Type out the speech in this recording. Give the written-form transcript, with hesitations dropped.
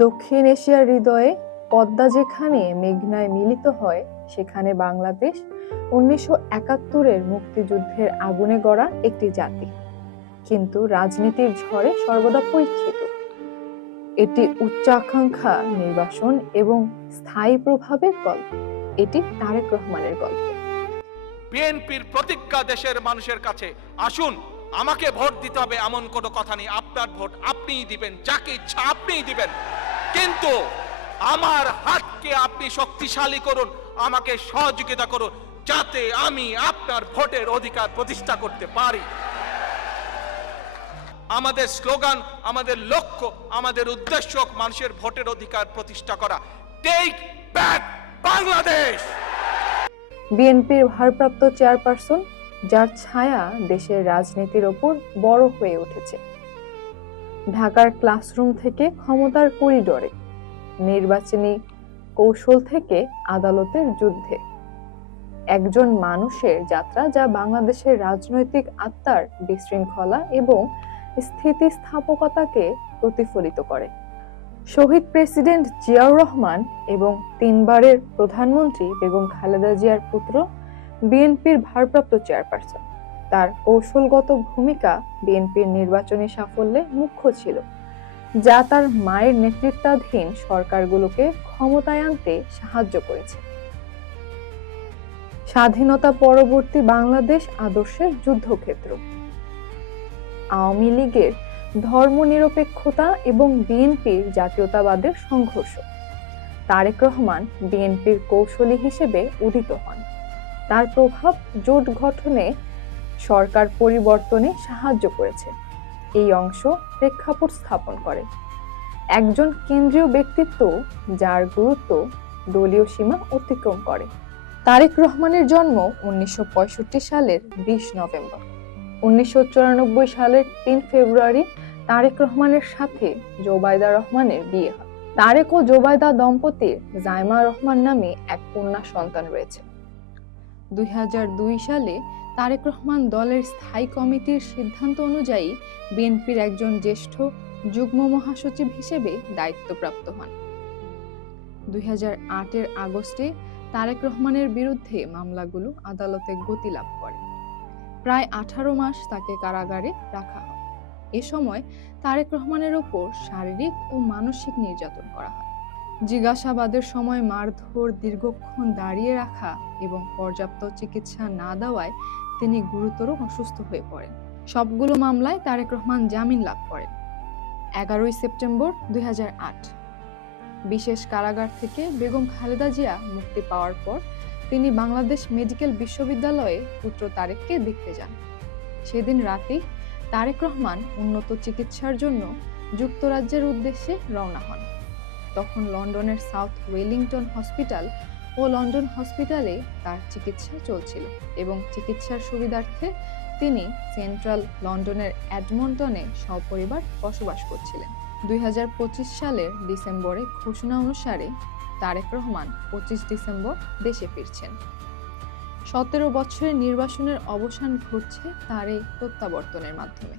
দক্ষিণ এশিয়ার হৃদয়ে পদ্মা যেখানে মেঘনায় মিলিত হয়, সেখানে বাংলাদেশ 1971-এর মুক্তিযুদ্ধের আগুনে গড়া একটি জাতি, কিন্তু রাজনীতির ঝড়ে সর্বদা পরীক্ষিত। এটি উচ্চাকাঙ্ক্ষা, নির্বাসন এবং স্থায়ী প্রভাবের গল্প। এটি তারেক রহমানের গল্প। বিএনপির প্রতিজ্ঞা দেশের মানুষের কাছে, আসুন আমাকে ভোট দিতে হবে এমন কোনো কথা নেই। আপনার ভোট আপনিই দিবেন, যাকে ইচ্ছা আপনিই দিবেন, কিন্তু আমার হাতকে আপনি শক্তিশালী করুন, আমাকে সহযোগিতা করুন, যাতে আমি আপনার ভোটের অধিকার প্রতিষ্ঠা করতে পারি। আমাদের স্লোগান, আমাদের লক্ষ্য, আমাদের উদ্দেশ্য মানুষের ভোটের অধিকার প্রতিষ্ঠা করা। Take back Bangladesh. বিএনপির ভারপ্রাপ্ত চেয়ারপারসন, যার ছায়া দেশের রাজনীতির ওপর বড় হয়ে উঠেছে, ঢাকার ক্লাসরুম থেকে ক্ষমতার করিডোরে, নির্বাচনী কৌশল থেকে আদালতের যুদ্ধে, একজন মানুষের যাত্রা যা বাংলাদেশের রাজনৈতিক আত্মার বিশৃঙ্খলা এবং স্থিতিস্থাপকতাকে প্রতিফলিত করে। শহীদ প্রেসিডেন্ট জিয়াউর রহমান এবং 3বারের প্রধানমন্ত্রী বেগম খালেদা জিয়ার পুত্র বিএনপির ভারপ্রাপ্ত চেয়ারপারসন। তার কৌশলগত ভূমিকা বিএনপির নির্বাচনী সাফল্যে মুখ্য ছিল, যা তার মায়ের নেতৃত্বাধীন সরকারগুলোকে ক্ষমতায় আনতে সাহায্য করেছে। স্বাধীনতা পরবর্তী বাংলাদেশ আদর্শের যুদ্ধক্ষেত্র, আওয়ামী লীগের ধর্মনিরপেক্ষতা এবং বিএনপির জাতীয়তাবাদের সংঘর্ষ। তারেক রহমান বিএনপির কৌশলী হিসেবে উদিত হন। তার প্রভাব জোট গঠনে, সরকার পরিবর্তনে সাহায্য করেছে। এই অংশ প্রেক্ষাপট স্থাপন করে একজন কেন্দ্রীয় ব্যক্তিত্ব যার গুরুত্ব দলীয় সীমা অতিক্রম করে। তারেক রহমানের জন্ম 1965 সালের 20 নভেম্বর। 1994 সালের 3 ফেব্রুয়ারি তারেক রহমানের সাথে জোবাইদা রহমানের বিয়ে হয়। তারেক ও জোবাইদা দম্পতির জাইমা রহমান নামে এক কন্যা সন্তান রয়েছে। 2002 সালে তারেক রহমান দলের স্থায়ী কমিটির সিদ্ধান্ত অনুযায়ী বিএনপির একজন জ্যেষ্ঠ যুগ্ম মহাসচিব হিসেবে দায়িত্বপ্রাপ্ত হন। 2008-এর আগস্টে তারেক রহমানের বিরুদ্ধে মামলাগুলো আদালতে গতি লাভ করে। প্রায় 18 মাস তাকে কারাগারে রাখা হয়। এ সময় তারেক রহমানের ওপর শারীরিক ও মানসিক নির্যাতন করা হয়। জিজ্ঞাসাবাদের সময় মারধর, দীর্ঘক্ষণ দাঁড়িয়ে রাখা এবং পর্যাপ্ত চিকিৎসা না দেওয়ায় তিনি গুরুতর অসুস্থ হয়ে পড়েন। সবগুলো মামলায় তারেক রহমান জামিন লাভ করেন। 11 সেপ্টেম্বর 2008 বিশেষ কারাগার থেকে বেগম খালেদা জিয়া মুক্তি পাওয়ার পর তিনি বাংলাদেশ মেডিকেল বিশ্ববিদ্যালয়ে পুত্র তারেককে দেখতে যান। সেদিন রাতেই তারেক রহমান উন্নত চিকিৎসার জন্য যুক্তরাজ্যের উদ্দেশ্যে রওনা হন। তখন লন্ডনের সাউথ ওয়েলিংটন হসপিটাল ও লন্ডন হসপিটালে তার চিকিৎসা চলছিল এবং চিকিৎসার সুবিধার্থে তিনি সেন্ট্রাল লন্ডনের এডমন্টনে সপরিবার বসবাস করছিলেন। 2025 সালের ডিসেম্বরে ঘোষণা অনুসারে তারেক রহমান 25 ডিসেম্বর দেশে ফিরছেন। 17 বছরের নির্বাসনের অবসান ঘটছে তার এই প্রত্যাবর্তনের মাধ্যমে।